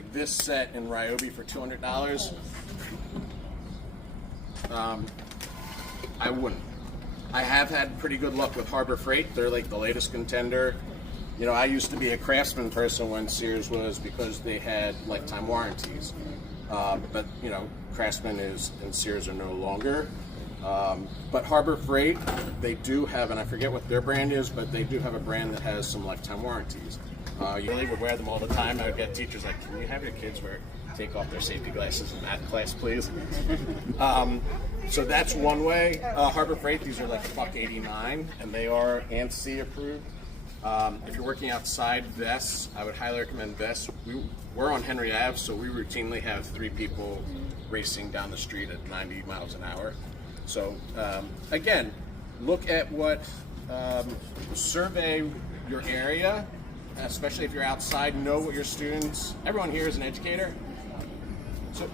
like this set in Ryobi for $200, I wouldn't. I have had pretty good luck with Harbor Freight. They're like the latest contender. You know, I used to be a Craftsman person when Sears was, because they had lifetime warranties. But you know, Craftsman and Sears are no longer. But Harbor Freight, they do have, and I forget what their brand is, but they do have a brand that has some lifetime warranties. You really would wear them all the time. I would get teachers like, can you have your kids take off their safety glasses in math class, please? So that's one way. Harbor Freight, these are like $1.89, and they are ANSI approved. If you're working outside vests, I would highly recommend vests. We're on Henry Ave, so we routinely have 3 people racing down the street at 90 miles an hour. So again, look at what, survey your area, especially if you're outside, know what your students, everyone here is an educator. So,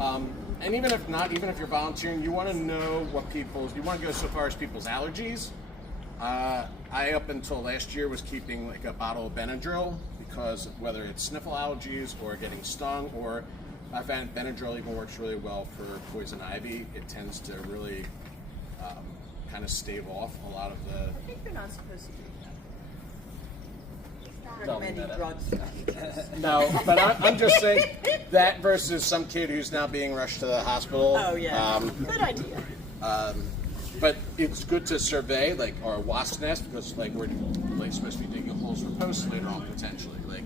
and even if not, even if you're volunteering, you want to know what you want to go so far as people's allergies. I, up until last year, was keeping like a bottle of Benadryl, because whether it's sniffle allergies or getting stung, or I found Benadryl even works really well for poison ivy. It tends to really kind of stave off a lot of the... I think you're not supposed to do that. Recommending drugs. No, but I'm just saying that versus some kid who's now being rushed to the hospital. Oh, yeah. Good idea. But it's good to survey, like, our wasp nest, because, like, we're like, supposed to be digging holes for posts later on, potentially. Like,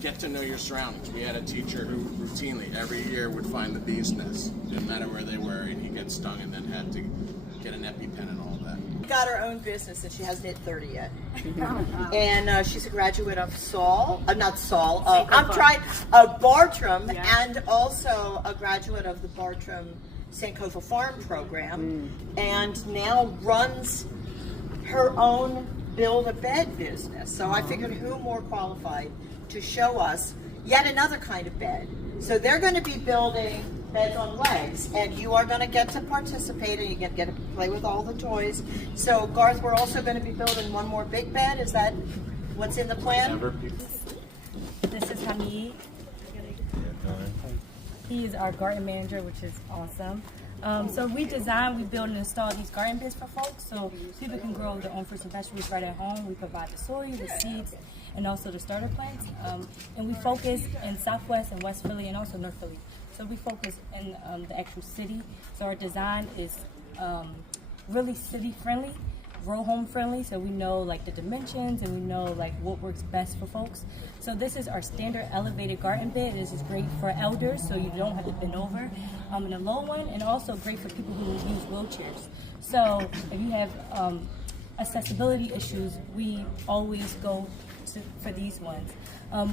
get to know your surroundings. We had a teacher who routinely, every year, would find the bee's nest. Didn't matter where they were, and he'd get stung and then had to get an EpiPen and all that. Got her own business, and she hasn't hit 30 yet. And she's a graduate of Bartram, and also a graduate of the Bartram Sankofa Farm program, and now runs her own build-a-bed business. So I figured, who more qualified to show us yet another kind of bed. So they're going to be building beds on legs, and you are going to get to participate, and you get to play with all the toys. So Garth, we're also going to be building one more big bed. Is that what's in the plan? This is Hamid. He is our garden manager, which is awesome. So we design, we build and install these garden beds for folks, so people can grow their own fruits and vegetables right at home. We provide the soil, the seeds, and also the starter plants. And we focus in Southwest and West Philly and also North Philly. So we focus in the actual city. So our design is really city friendly, row home friendly, so we know like the dimensions and we know like what works best for folks. So this is our standard elevated garden bed. This is great for elders, so you don't have to bend over, in a low one, and also great for people who use wheelchairs. So if you have accessibility issues, we always go for these ones.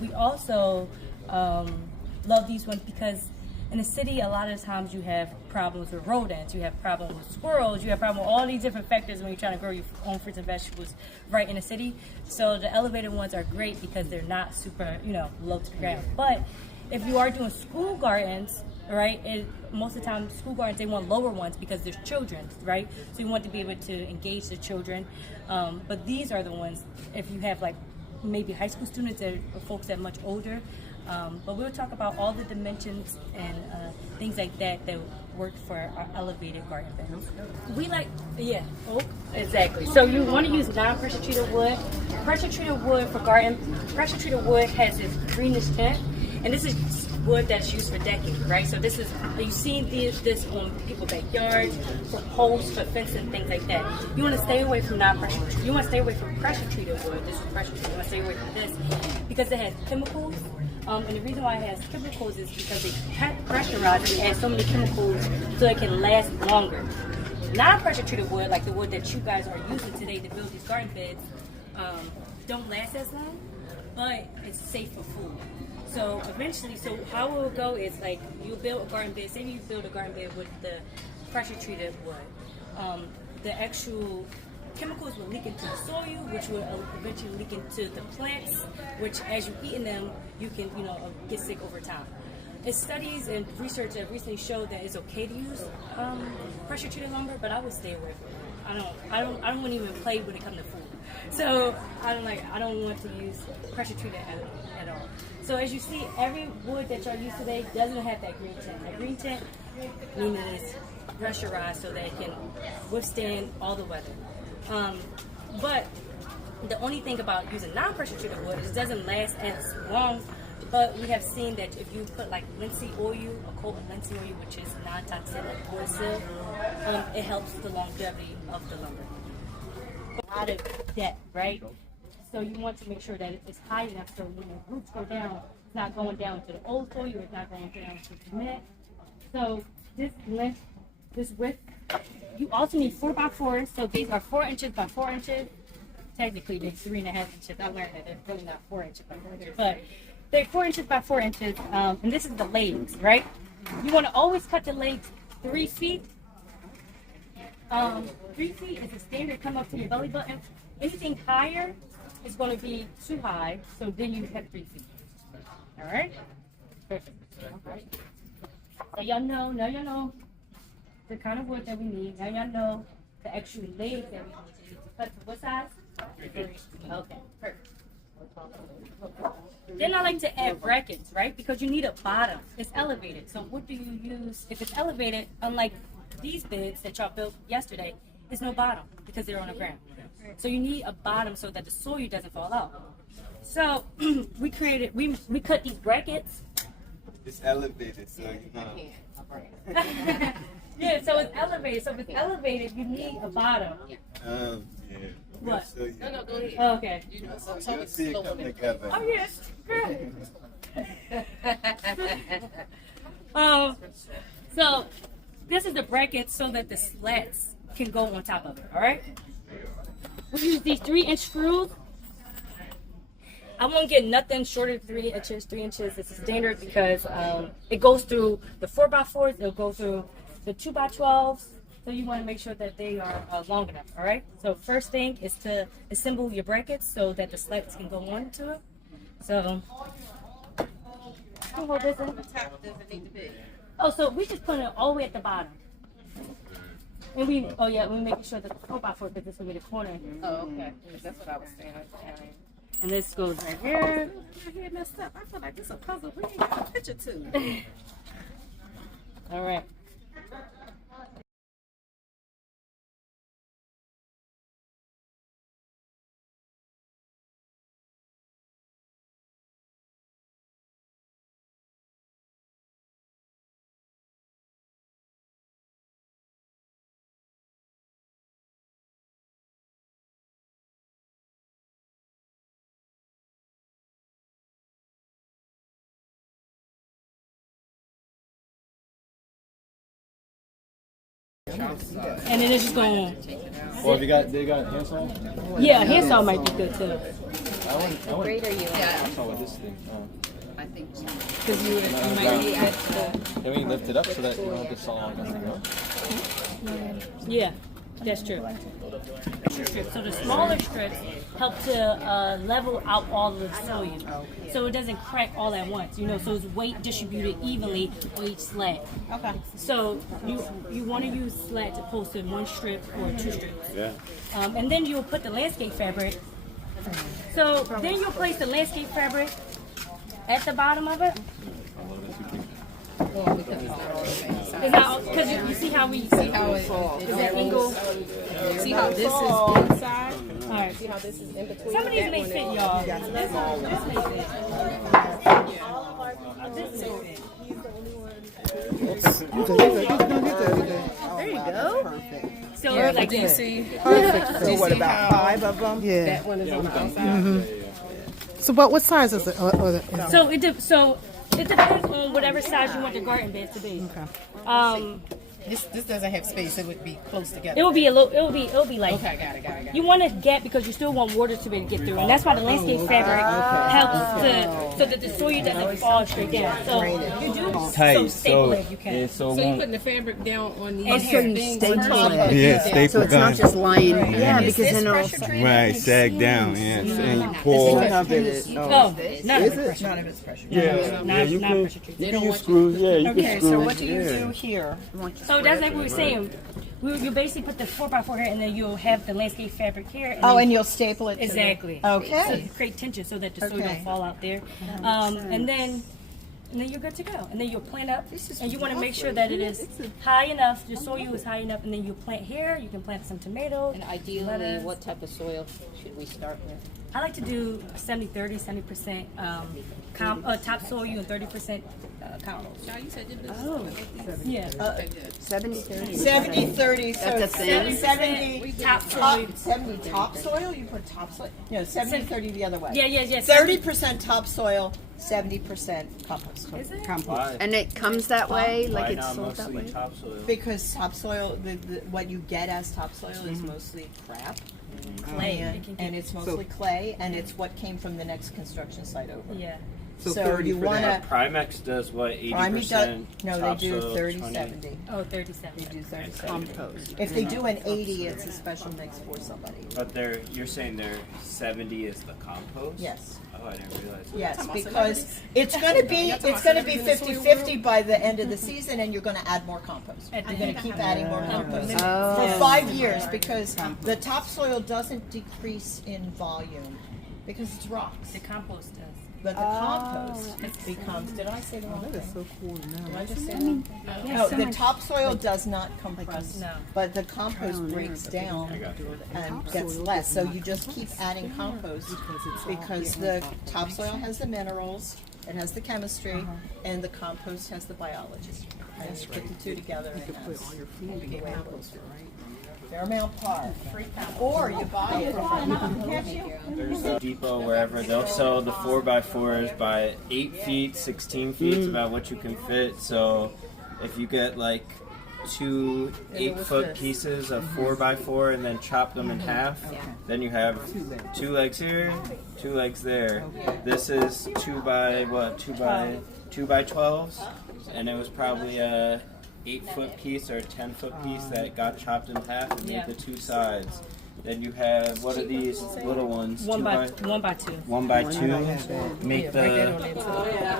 We also love these ones because in the city, a lot of times you have problems with rodents, you have problems with squirrels, you have problems with all these different factors when you're trying to grow your own fruits and vegetables right in the city. So the elevated ones are great because they're not super, low to the ground. But if you are doing school gardens, right, most of the time school gardens, they want lower ones because there's children, right? So you want to be able to engage the children. But these are the ones, if you have like maybe high school students or folks that are much older. But we'll talk about all the dimensions and things like that work for our elevated garden beds. We like, oak, exactly. So you want to use non-pressure treated wood. Pressure treated wood for garden, pressure treated wood has this greenish tint, and this is wood that's used for decades, right? So this is, you see this on people's backyards, for posts, for fencing, things like that. You want to stay away from non-pressure treated. You want to stay away from pressure treated wood. This is pressure treated. You want to stay away from this because it has chemicals. And the reason why it has chemicals is because they pressurize it and add so many chemicals so it can last longer. Non-pressure treated wood, like the wood that you guys are using today to build these garden beds, don't last as long, but it's safe for food. So eventually, how it will go is like you build a garden bed, say you build a garden bed with the pressure treated wood. The actual chemicals will leak into the soil, which will eventually leak into the plants, which as you eating them, you can, get sick over time. It's studies and research that recently showed that it's okay to use pressure treated lumber, but I would stay away from it. I don't want to even play when it comes to food. So I don't want to use pressure treated at all. So as you see, every wood that y'all use today doesn't have that green tint. That green tint meaning it's pressurized so that it can withstand all the weather. But the only thing about using non-pressure treated wood is it doesn't last as long. But we have seen that if you put like linseed oil, a coat of linseed oil, which is non-toxic like wood sill, it helps the longevity of the lumber. A lot of depth, right? So you want to make sure that it's high enough so when the roots go down, it's not going down to the old soil, it's not going down to the cement. So this length, this width, you also need 4x4s. So these are 4 inches by 4 inches. Technically, they're 3.5 inches. I learned that they're really not 4 inches by 4 inches, but they're 4 inches by 4 inches. And this is the legs, right? You want to always cut the legs 3 feet. 3 feet is a standard come up to your belly button. Anything higher is going to be too high, so then you have 3 feet. All right? Perfect. Okay. So y'all know, now y'all know the kind of wood that we need. Now y'all know the actual legs that we need to cut to what size? 3. Okay, perfect. Then I like to add brackets, right? Because you need a bottom. It's elevated. So what do you use? If it's elevated, unlike these beds that y'all built yesterday, there's no bottom because they're on the ground. So you need a bottom so that the soil doesn't fall out. So we cut these brackets. It's elevated, so you know. Yeah, so it's elevated. So if it's elevated, you need a bottom. Yeah. What? So, yeah. No, go ahead. Oh, okay. You know, so You'll see it come together. Oh yes, good. So this is the bracket so that the slats can go on top of it. All right. We use these 3-inch screws. I won't get nothing shorter than 3 inches. 3 inches is standard because it goes through the 4x4s. It'll go through the 2x12s. So you want to make sure that they are long enough. All right. So first thing is to assemble your brackets so that the slats can go onto it. So hold this in. the top doesn't need to be. Oh, so we just put it all the way at the bottom. And we making sure that the 4x4 because this will be the corner. Oh, okay. That's what I was saying. And this goes right here. My head messed up. I feel like this is a puzzle. We ain't got a picture to. All right. And then it's just going. Well, they got handsaw? Yeah, handsaw might be good too. How great are you? Yeah. I saw with this thing. I think so. Because you might be at the. Can we lift it up so that you don't have to saw on nothing? Yeah, that's true. So the smaller strips help to level out all of the soil, so it doesn't crack all at once. You know, so it's weight distributed evenly on each slat. Okay. So you want to use slats opposed to 1 strip or 2 strips. Yeah. And then you'll put the landscape fabric. So then you'll place the landscape fabric at the bottom of it. Well, because it's not all the same size. It's not because you see how we see How it falls. is that angle. See how this is inside? All right. See how this is in between? Some of these That may one fit, is- y'all. This may fit. There you go. Perfect. So Yeah, like do you see? Perfect. Do you So what see about how 5 of them? Yeah. That one is on the outside. So what size is it? So it depends on whatever size you want the garden bed to be. This doesn't have space. It would be close together. It will be a little. It'll be like. Okay, got it. You want a gap because you still want water to be able to get through, and that's why the landscape fabric helps to so that the soil doesn't fall straight down. So you do so staple if you can. So you're putting the fabric down on these And so you things staple on top it. of Yeah, down. staple So it's not gun. just lying. Yeah, Is because this then it'll. pressure treated? Right, sag down, yeah. And you None pull. of it is. Oh, none of it. None of it's pressure. Yeah, Not you not can. pressure treated. They don't You want you screw, yeah, you Okay, can screw. so what do you yeah. do here? So that's like we were saying. You basically put the 4x4 here, and then you'll have the landscape fabric here. Oh, then and you'll staple it. exactly. Okay. So to create tension so that the soil Okay. don't fall out there. And then you're good to go. And then you'll plant up, and you want to make sure that it is high enough. Your soil is high enough, and then you plant here. You can plant some tomatoes. And ideally, lettuce. what type of soil should we start with? I like to do 70-30, 70% topsoil and 30% compost. Oh, Yeah. 70-30. 70-30. So That's a thing. 70 topsoil. 70 topsoil? You put topsoil? No, 70-30 the other way. Yeah. 30% topsoil, 70% compost. Is it? Why? And it comes that way, Why like it's not sold that mostly way? topsoil? Because topsoil, what you get as topsoil is mostly crap. Clay. And it's mostly clay, and it's what came from the next construction site over. Yeah. So you want to. Primex does what, 80% No, they do topsoil, 30-70. Oh, 37. They do 30-70. Compost. If they do an 80, it's a special mix for somebody. But you're saying their 70 is the compost? Yes. Oh, I didn't realize that. Yes, because it's going to be 50-50 by the end of the season, and you're going to add more compost. You're going to keep adding more compost for 5 years because the topsoil doesn't decrease in volume because it's rocks. The compost does. But the compost becomes. Did I say the wrong thing? That's so cool. Did I just say that? No, the topsoil does not compress, No. but the compost breaks down and gets less. So you just keep adding compost because the topsoil has the minerals, it has the chemistry, and the compost has the biology. And you put the two together. You can put all your food in compost, right? Fairmount Park. Or you buy it. There's a depot wherever they'll sell the 4x4s by 8 feet, 16 feet. It's about what you can fit. So if you get like 2 8-foot pieces of 4x4 and then chop them in half, then you have 2 legs here, 2 legs there. This is 2 by 12s, and it was probably a 8-foot piece or a 10-foot piece that got chopped in half and made the 2 sides. Then you have, what are these little ones? 1 by 2. 1 by 2. Make the,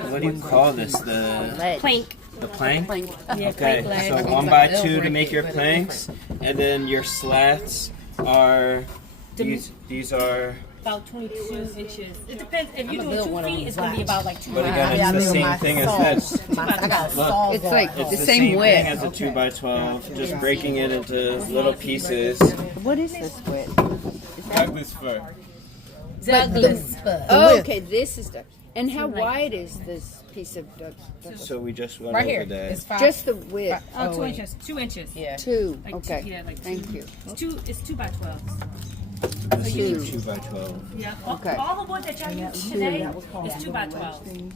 what do you call this? The Plank. the plank? Yeah, Okay, plank so leg. 1 by 2 to make your planks, and then your slats are, these are, About 22 inches. It depends. If you're doing 2 feet, it's going to be about like 2 but again, it's the same thing as this. Look, It's like it's the the same thing width. as a 2x12, just breaking it into little pieces. What is this width? Douglas fir. Douglas. Oh, okay, this is the. And how wide is this piece of Douglas? So we just went Right over here. that. It's 5. Just the width. Oh, 2 inches. 2 inches. Yeah. 2. Like Okay. Two, yeah, like Thank two. you. It's 2 by 12s. This is a 2x12. Yeah. Okay. All the wood that y'all use today is 2 by 12s.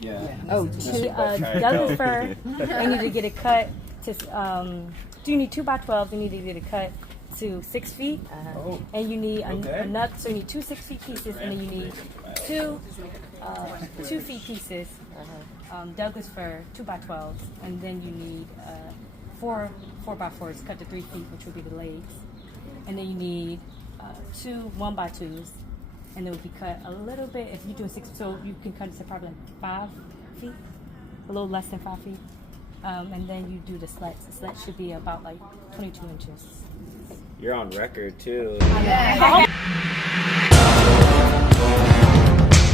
Yeah. Oh, Douglas fir, you need to get it cut to. You need 2 by 12s. You need to get it cut to 6 feet, and you need another. So you need 2 6 feet pieces, and then you need 2 feet pieces. Douglas fir, 2 by 12s, and then you need 4 by 4s cut to 3 feet, which would be the legs, and then you need 2 1 by 2s, and it would be cut a little bit. If you're doing 6, so you can cut it to probably like 5 feet, a little less than 5 feet, and then you do the slats. The slat should be about like 22 inches. You're on record too. Yeah.